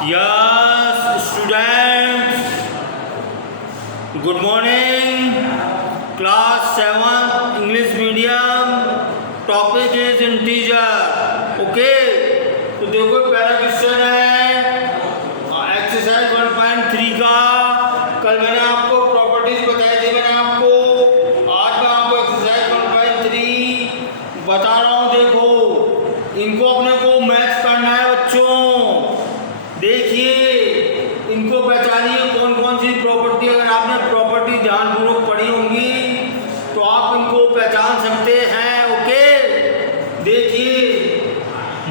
Yes, students. Good morning. Class 7 English medium. Topic is integer. Okay. तो देखो पहला question है एक्सरसाइज 1.3 का। कल मैंने आपको प्रॉपर्टीज बताई थी। आज मैं आपको एक्सरसाइज 1.3 बता रहा हूँ। देखो इनको अपने को मैच करना है बच्चों। देखिए इनको पहचानिए कौन कौन सी प्रॉपर्टी, अगर आपने प्रॉपर्टी ध्यानपूर्वक पढ़ी होंगी तो आप इनको पहचान सकते हैं। ओके, देखिए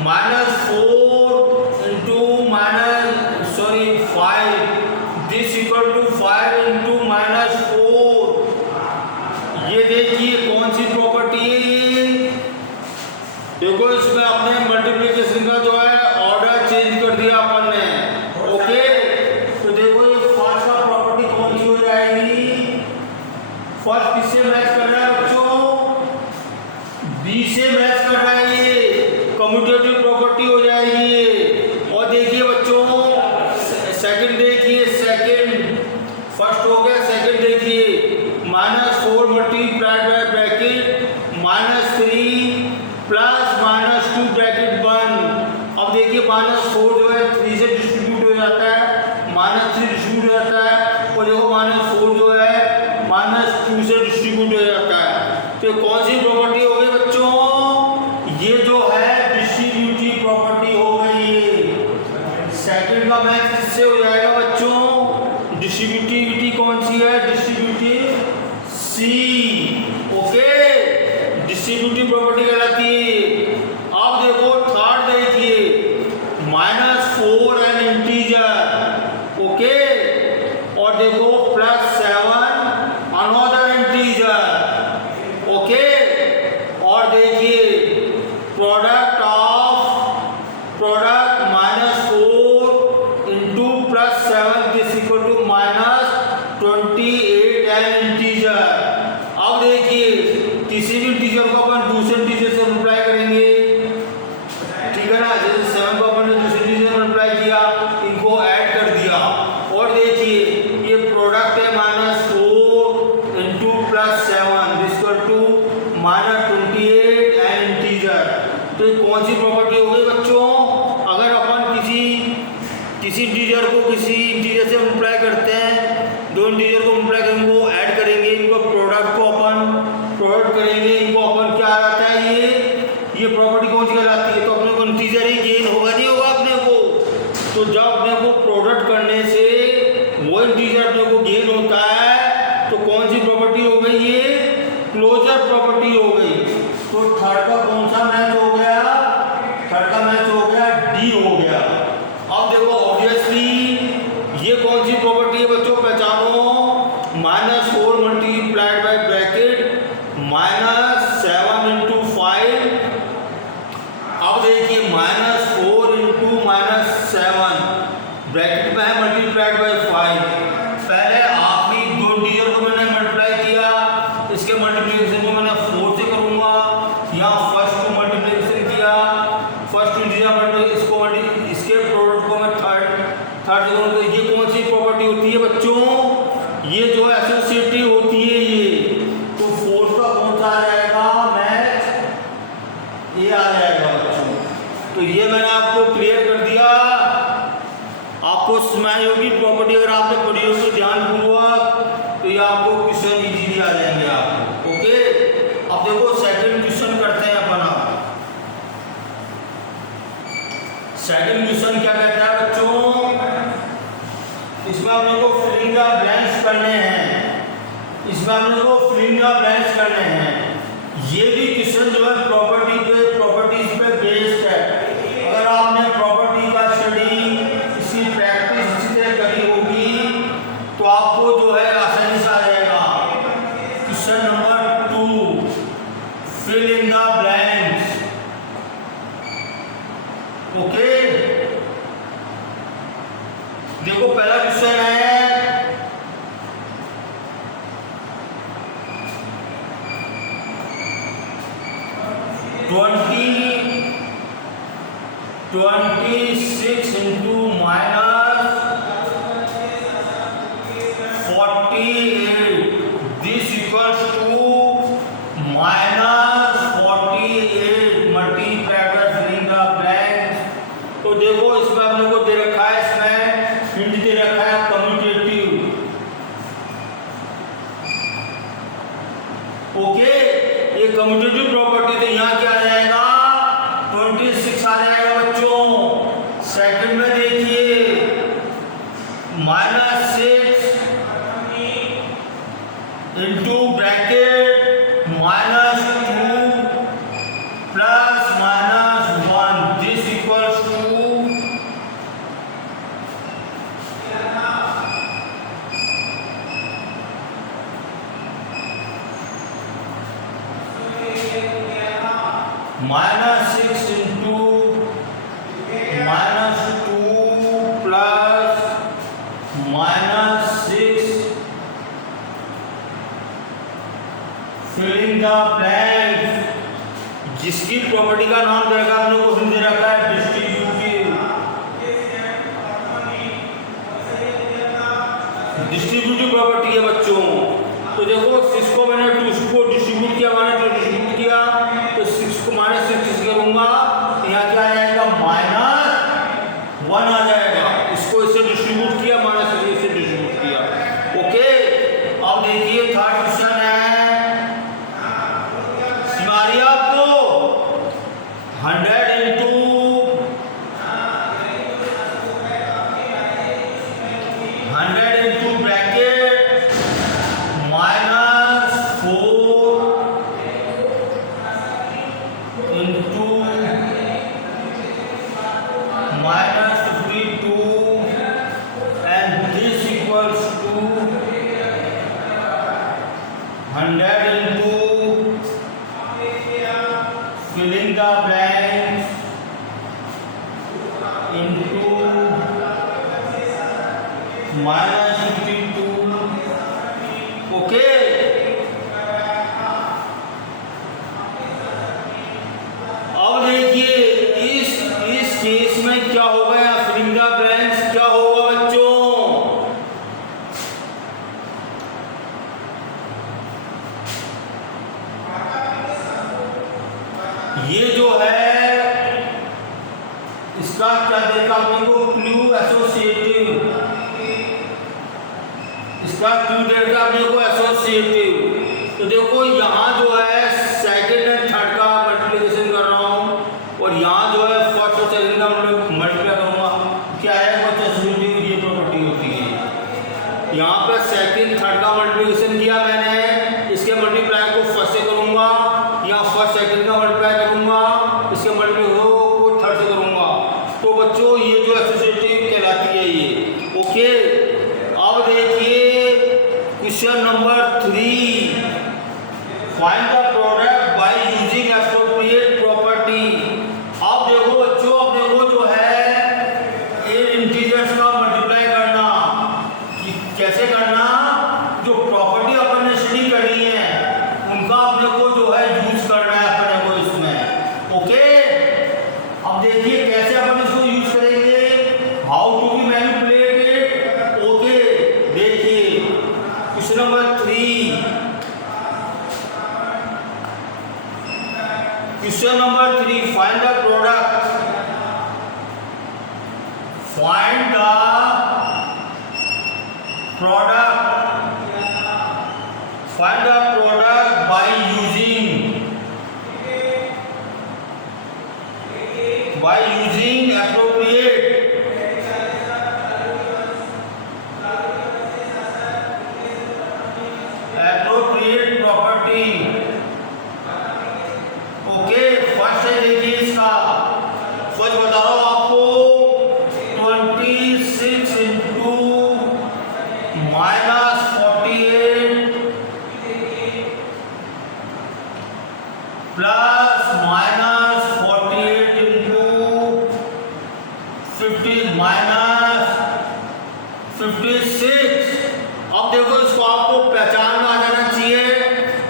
-4 into -5 this equal to 5 into -4। ये देखिए कौन सी प्रॉपर्टी है। देखो इसमें अपने मल्टीप्लिकेशन का जो है ऑर्डर चेंज कर दिया अपन ने। ओके, तो देखो ये फर्स्ट का प्रॉपर्टी कौन सी हो जाएगी। फर्स्ट किससे मैच कर रहा है बच्चों, बी से मैच कर रहा है। ये कम्यूटेटिव प्रॉपर्टी हो जाएगी ये। और देखिए बच्चों सेकंड, देखिए सेकंड, फर्स्ट हो गया, सेकंड देखिए -4 multiplied by bracket -3 plus -2 bracket 1। अब देखिए -4 जो है 3 से डिस्ट्रीब्यूट हो जाता है, -3 डिस्ट्रीब्यूट हो जाता है, और देखो -4 जो है -2 से डिस्ट्रीब्यूट हो जाता है। तो कौन सी प्रॉपर्टी हो गई बच्चों, ये जो है डिस्ट्रीब्यूटिव प्रॉपर्टी हो गई। सेकंड का मैच किससे हो जाएगा बच्चों, डिस्ट्रीब्यूटिविटी कौन सी है, डिस्ट्रीब्यूटिव सी। ओके, डिस्ट्रीब्यूटिव प्रॉपर्टी कहलाती है। अब देखो थर्ड देखिए -4 एन इंटीजर। ओके, और देखो +7 अनदर इंटीजर। ओके, और देखिए product -4 into +7 this equal to -28 an integer. अब देखिए किसी भी इंटीजर को अपन दूसरे इंटीजर से मल्टीप्लाई करेंगे, ठीक है ना। जैसे 7 को अपन ने दूसरे इंटीजर से मल्टीप्लाई किया, इनको ऐड कर दिया, और देखिए ये प्रोडक्ट है -4 into +7 this equal to -28 an integer. तो ये कौन सी प्रॉपर्टी हो गई बच्चों, अगर अपन किसी इंटीजर को किसी इंटीजर से मल्टीप्लाई करते हैं, दो इंटीजर को मल्टीप्लाई करेंगे, वो ऐड करेंगे, इनको प्रोडक्ट को अपन प्रोडक्ट करेंगे, इनको अपन क्या आ जाता है, ये प्रॉपर्टी कौन सी कहलाती है। तो अपने को इंटीजर ही गेन होगा, नहीं होगा अपने को। तो जब अपने को प्रोडक्ट करने से वो इंटीजर अपने को गेन होता है, तो कौन सी प्रॉपर्टी हो गई, ये क्लोजर प्रॉपर्टी हो गई। तो थर्ड का कौन सा मैच हो गया, थर्ड का मैच हो गया डी हो गया। अब देखो ऑब्वियसली ये कौन सी प्रॉपर्टी है बच्चों, पहचानो, -4 मल्टीप्लाइड बाय ब्रैकेट -7 इंटू 5। अब देखिए -4 इंटू -7 ब्रैकेट में है मल्टीप्लाइड बाय 5। पहले आखिरी दो इंटीजर को मैंने मल्टीप्लाई किया, इसके मल्टीप्लिकेशन को मैंने 4 से करूंगा। यहाँ फर्स्ट को मल्टीप्लिकेशन किया, फर्स्ट इंटीजर इसको इसके प्रोडक्ट को मैं थर्ड से करूँगा। तो ये कौन सी प्रॉपर्टी होती है बच्चों, ये जो एसोसिएटिव होती है ये। तो 4 का कौन सा आ जाएगा मैच, ये आ जाएगा बच्चों। तो ये मैंने आपको क्लियर कर दिया। आपको स्माइल होगी प्रॉपर्टी, अगर आपने पढ़ी होगी ध्यानपूर्वक, तो ये आपको क्वेश्चन इजीली आ जाएंगे आपको। ओके, अब देखो सेकंड क्वेश्चन करते हैं अपन। सेकंड क्वेश्चन क्या कहता है बच्चों, इसमें अपने को फिलिंग द ब्लैंक्स करने हैं, इसमें अपने को फिलिंग द ब्लैंक्स करने हैं। ये भी क्वेश्चन जो है प्रॉपर्टीज पे बेस्ड है। अगर आपने प्रॉपर्टी का स्टडी, इसकी प्रैक्टिस इसी तरह करी होगी, तो आपको जो है आसानी से आ जाएगा। Question number 2, fill in the blanks. Okay, देखो पहला क्वेश्चन है देखो इसमें अपने को दे रखा है, इसमें हिंट दे रखा है कम्यूटेटिव। ओके, ये कम्यूटेटिव प्रॉपर्टी, तो यहाँ क्या आ जाएगा 26 आ जाएगा बच्चों। सेकंड में देखिए -6 इंटू bracket -2 plus -1 this equals to -6 into -2 plus -6 filling the blank, जिसकी प्रॉपर्टी का नाम दे रखा है अपने को, हिंट दे रखा है डिस्ट्रीब्यूटिव। डिस्ट्रीब्यूटिव प्रॉपर्टी है बच्चों। तो देखो 6 को मैंने 2 को डिस्ट्रीब्यूट किया, मैंने तो डिस्ट्रीब्यूट किया, तो 6 को -6 करूंगा, यहाँ क्या आ जाएगा -1 आ जाएगा। इसको इसे डिस्ट्रीब्यूट किया, -6 इसे डिस्ट्रीब्यूट किया। ओके, अब देखिए थर्ड क्वेश्चन है, सिमारिया आपको 100 into 100 into bracket -4 into -52 and this equals to 100 into filling the blanks into -52. Okay. अब देखिए इस केस में क्या होगा, या फिलिंग द ब्लैंक्स क्या होगा बच्चों। ये जो है इसका क्या देखा अपने को, क्लू एसोसिएटिव, इसका क्लू देखा अपने को एसोसिएटिव। तो देखो यहाँ जो है सेकंड एंड थर्ड का मल्टीप्लिकेशन कर रहा हूँ, और यहाँ जो है फर्स्ट और सेकंड का मल्टीप्लाई करूँगा, क्या है बच्चों एसोसिएटिव, ये प्रॉपर्टी होती है। यहाँ पे सेकंड थर्ड का मल्टीप्लिकेशन किया मैंने, इसके मल्टीप्लाई को फर्स्ट से करूँगा, यहाँ फर्स्ट सेकंड का मल्टीप्लाई करूँगा, इसके मल्टीप्लाई को थर्ड से करूँगा। तो बच्चों ये जो एसोसिएटिव कहलाती है ये। ओके, अब देखिए question number 3, find the product by using appropriate property. अब देखो बच्चों, अब देखो जो है इन इंटीजर्स का मल्टीप्लाई करना, कि कैसे करना, जो प्रॉपर्टी अपन ने स्टडी करी है उनका अपने को जो है यूज करना है अपने को इसमें। ओके, अब देखिए कैसे अपन इसको यूज करेंगे, how to be manipulated. Okay, देखिए question number 3, question number 3, find the product, find the product, find the product by using appropriate property. Okay, first है देखिए इसका, फर्स्ट बता रहा हूं आपको 26 इंटू -48 प्लस -48 इंटू 56। अब देखो इसको आपको पहचान में आ जाना चाहिए,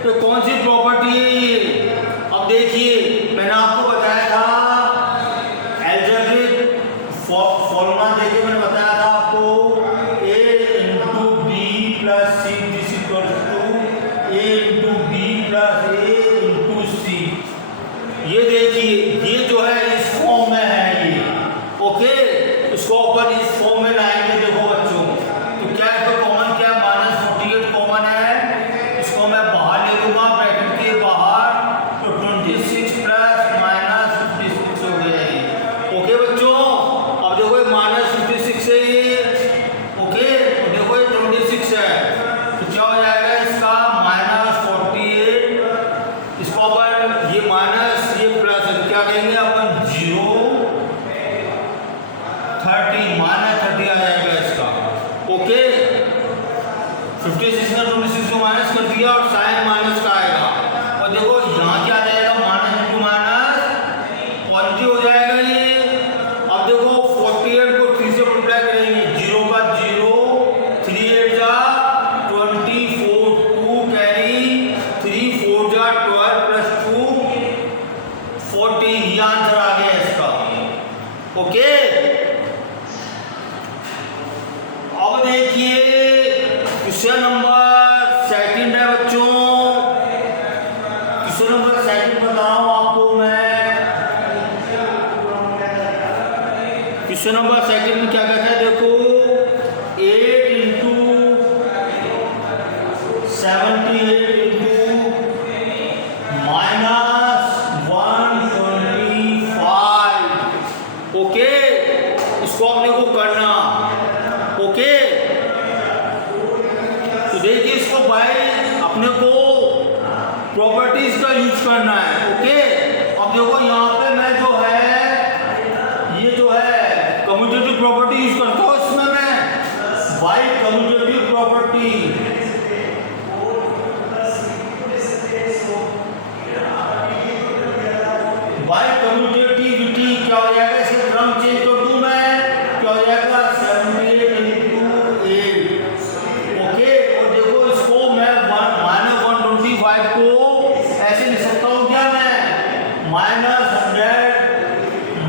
तो कौन सी प्रॉपर्टी है ये। अब देखिए मैंने आपको बताया था एल्जेब्रिक फॉर्मूला, देखिए मैंने बताया था आपको a into B plus C this equal to a into B plus a into C. ये देखिए ये जो है इस फॉर्म में है ये। ओके, इसको अपन इस फॉर्म में लाएंगे। देखो बच्चों, तो क्या है, तो कॉमन क्या है, -48 कॉमन है, इसको मैं बाहर ले लूंगा ब्रैकेट के बाहर, तो 26 प्लस -56 हो गया ये। ओके बच्चों, अब देखो -56 है ये, ओके, तो देखो ये 26 है, तो क्या हो जाएगा इसका -48, इसको अपन ये माइनस ये प्लस है, क्या कहेंगे अपन 0 30 -30 आ जाएगा इसका। ओके, 56 का 26 को माइनस कर दिया और साइन माइनस का आएगा, और देखो यहाँ क्या आ जाएगा, माइनस इंटू माइनस पॉजिटिव हो जाएगा ये। अब देखो 48 को 3 से मल्टीप्लाई करेंगे, 0 का 0, 3 8 जा 24, 2 कैरी 3 4 जा 12 प्लस 2 14, ये आंसर आ गया इसका। ओके, अब देखिए क्वेश्चन नंबर सेकंड है बच्चों, क्वेश्चन नंबर सेकंड बता रहा हूं आपको मैं। क्वेश्चन नंबर सेकंड में क्या कहता है, देखो 8 इंटू 78 इंटू -125। ओके, इसको अपने को करना। ओके, तो देखिए इसको भाई अपने को प्रॉपर्टीज का यूज करना है। ओके, अब देखो यहाँ पे मैं जो है ये जो है कम्यूटेटिव प्रॉपर्टी यूज करता हूँ, इसमें मैं by commutative property, by commutativity क्या हो जाएगा, इसे क्रम चेंज कर दूं मैं, क्या हो जाएगा 78 इंटू 8। ओके, और देखो इसको मैं -125 को ऐसे लिख सकता हूँ, क्या मैं -100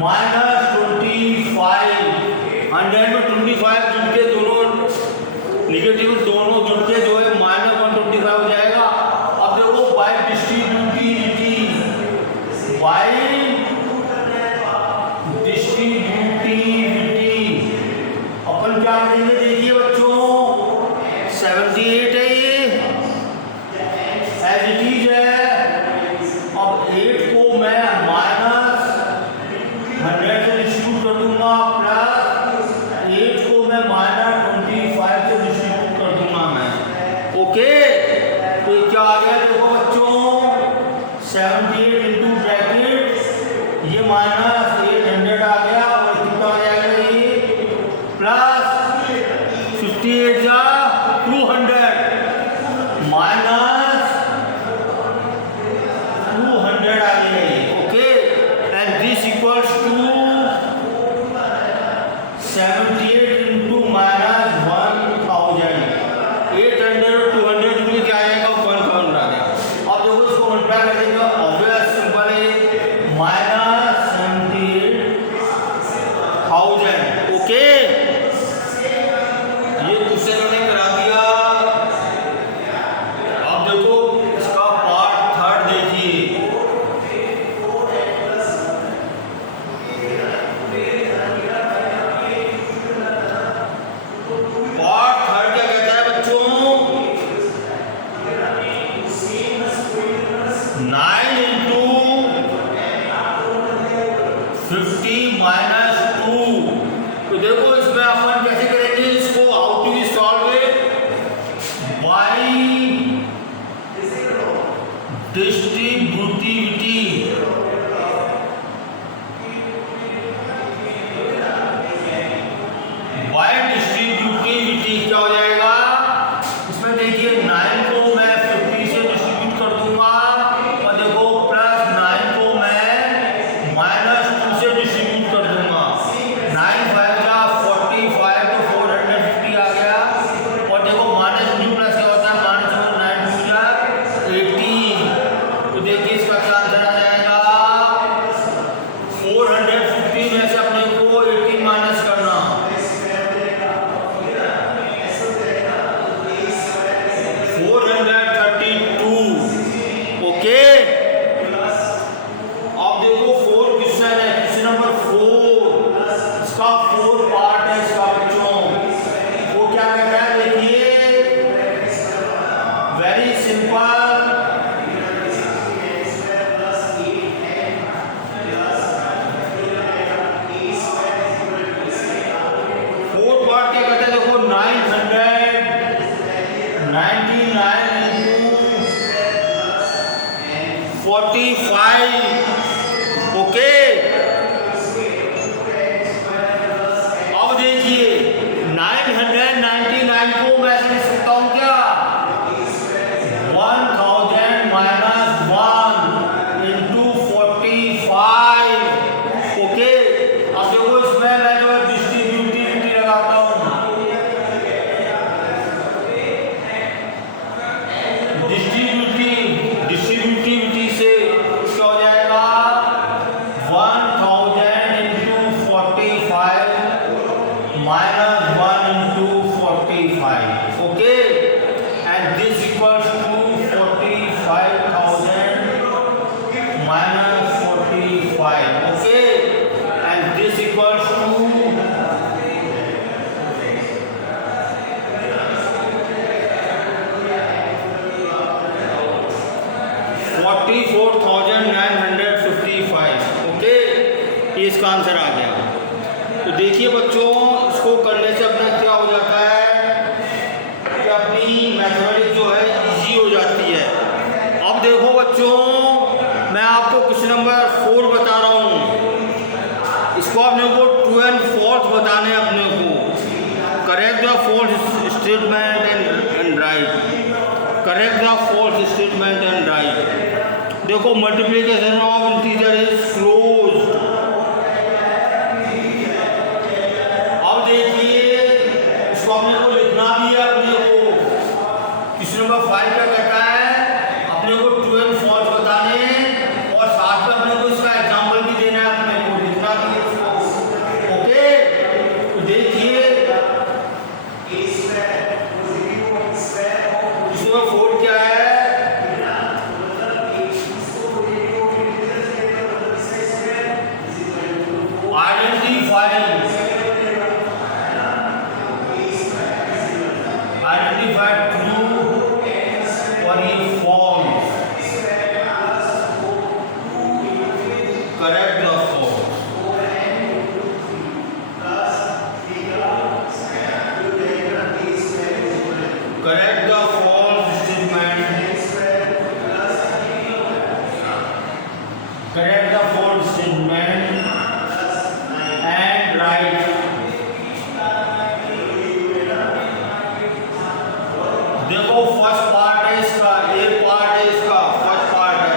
-25, 100 में 25 जुड़ के दोनों निगेटिव दोनों जुड़ के जो है -125 हो जाएगा। अब देखो बाई डिस्ट्रीब्यूटिविटी, बाई डिस्ट्रीब्यूटिविटी अपन क्या करेंगे, देखिए बच्चों 78 है ये एज इट इज है। अब 8 को मैं -100 से डिस्ट्रीब्यूट कर दूंगा, प्लस 8 को मैं -25 से डिस्ट्रीब्यूट कर दूंगा मैं। ओके, तो ये क्या आ गया, देखो बच्चों 78 इंटू ब्रैकेट ये -800 आ गया, और कितना आ जाएगा ये प्लस 58 जा 200 -200 आ गया ये। Okay, and this equals to 78 into -1000, 800 और 200 जुड़ के क्या आएगा 1000 आ गया। अब देखो इसको मल्टीप्लाई कर देंगे, ऑब्वियस सिंपल है -78,000। ओके, ये क्वेश्चन हमने करा दिया। अब देखो इसका पार्ट थर्ड देखिए। पार्ट थर्ड क्या कहता है बच्चों, 9 इंटू 50 -2। तो देखो इसमें अपन कैसे करेंगे इसको, how to solve it, by distributivity. By distributivity क्या हो जाएगा, इसमें देखिए 9 को मैं 50 से डिस्ट्रीब्यूट कर दूंगा, और देखो प्लस 9 को मैं -2 से डिस्ट्रीब्यूट कर दूंगा। 9 5 जा 45, तो 450 आ गया, और देखो माइनस न्यू प्लस क्या होता है, -9 2 जा 18, तो देखिए इसका क्या आंसर आ जाएगा 450 में से अपने को 18 माइनस करना, 432। ओके, अब देखो 4 क्वेश्चन है, क्वेश्चन नंबर 4, इसका 4 पार्ट ओके, अब देखिए 999 को मैं लिख सकता हूं क्या, 1000 माइनस 1 इंटू 45। ओके, अब देखो इसमें मैं जो है डिस्ट्रीब्यूटिविटी लगाता हूं, डिस्ट्रीब्यूटिविटी से क्या हो जाएगा, 1000 into 45 minus 1 into 45। Okay, and this equals to 45,000 minus 45। Okay, and this equals to 44,955। Okay, ये इसका आंसर आ गया। तो देखिए बच्चों, इसको करने से अपना क्या हो जाता है कि अपनी मैथमेटिक्स जो है इजी हो जाती है। अब देखो बच्चों, मैं आपको क्वेश्चन नंबर 4 बता रहा हूँ, इसको अपने को ट्रू एंड फॉल्स बताने हैं अपने को। Correct the false statement and write, correct the false statement and right. देखो multiplication of integer is closed. अब देखिए इसको अपने को लिखना भी है अपने को। क्वेश्चन नंबर 5 क्या कहता है, अपने को ट्रू एंड फॉल्स बताने और साथ में अपने को इसका एग्जांपल भी देना है, अपने को लिखना भी है इसको। ओके, तो देखिए क्वेश्चन नंबर 4 क्या है, आइडेंटिफाई ट्रू और ये false, correct the false. Correct the false statement, correct the false statement and right. देखो फर्स्ट पार्ट है इसका, ए पार्ट है इसका, फर्स्ट पार्ट है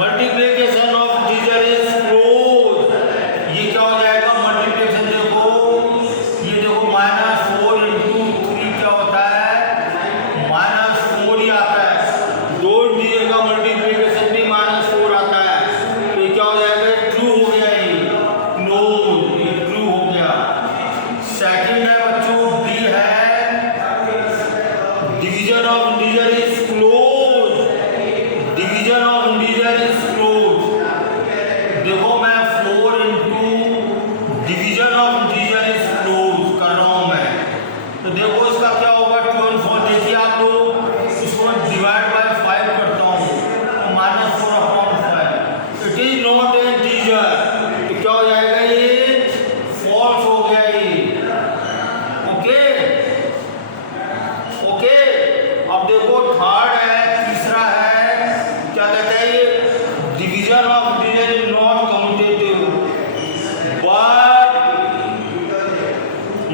multiplication of integer is close. ये क्या हो जाएगा मल्टीप्लिकेशन, देखो ये देखो -4 इंटू 3 क्या होता है, -4 ही आता है। दो इंटीजर का मल्टीप्लिकेशन भी -4 आता है, तो ये क्या हो जाएगा, ट्रू हो गया, ये क्लोज, ये ट्रू हो गया। सेकंड है बच्चों, डी है division of integer is closed, division of integer is closed। देखो मैं 4 into division of integer is close कर रहा हूं मैं, तो देखो इसका क्या होगा, 2 और 4। देखिए आप लोग, इसको मैं डिवाइड बाय 5 करता हूं, तो -4/5, it is not a integer, तो क्या हो जाएगा, ये फॉल्स हो गया ये। ओके, ओके, अब देखो थर्ड है, तीसरा है, क्या कहता है ये, division of integer is not commutative but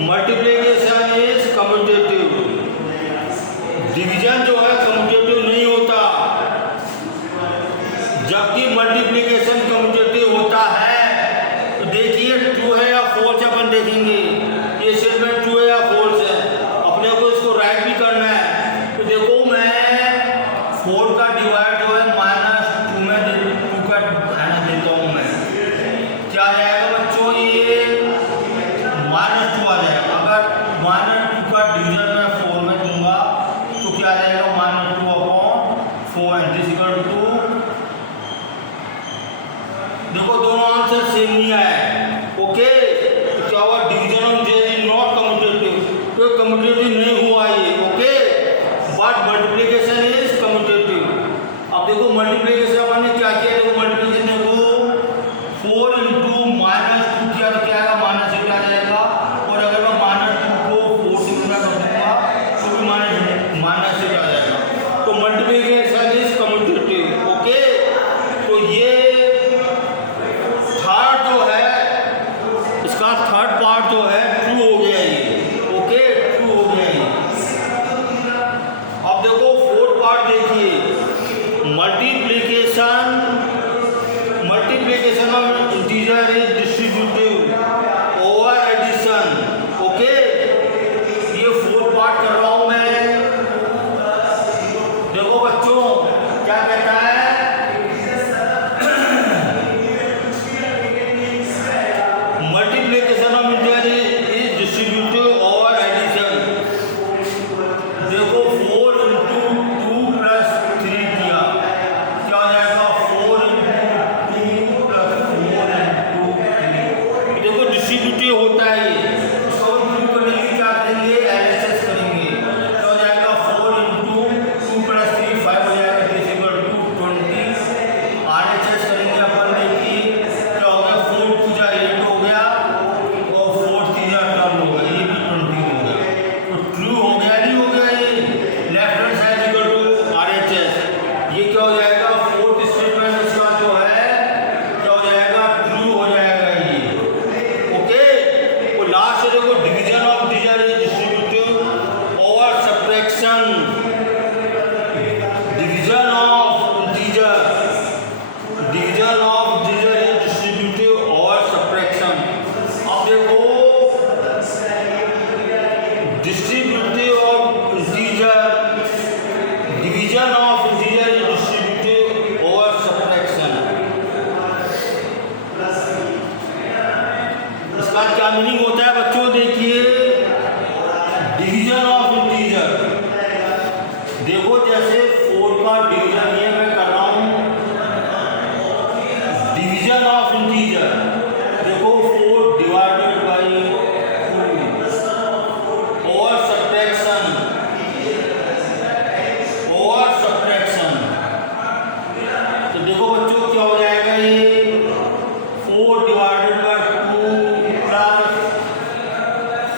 multiplication is commutative. Division जो है कम्यूटेटिव नहीं होता, जबकि मल्टीप्लिकेशन कम्यूटेटिव होता है। तो देखिए ट्रू है या फॉल्स है, अपन देखेंगे ये स्टेटमेंट ट्रू है या फॉल्स है, अपने को इसको राइट भी करना है। तो देखो मैं 4 का डिवाइड जो है -2 में 2 का देता हूँ मैं, क्या आ जाएगा बच्चों, ये -2 आ जाएगा। अगर -2 का डिवीजन मैं 4 में दूंगा तो क्या आ जाएगा, -2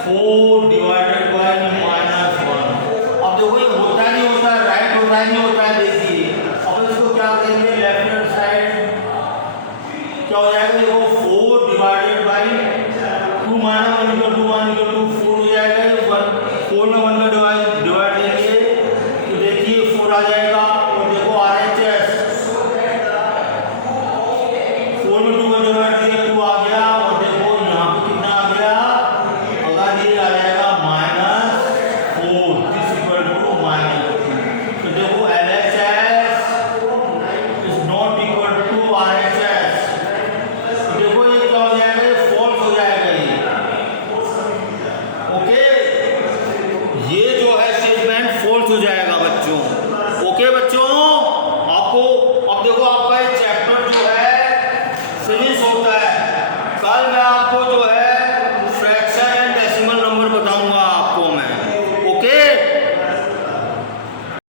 4 डिवाइडेड बाय -1। अब देखो ये होता नहीं होता, राइट होता नहीं होता है, देखिए अब इसको क्या करेंगे, लेफ्ट हैंड साइड क्या हो जाएगा, देखो 4 डिवाइडेड बाय 2 -1 = 1 = 4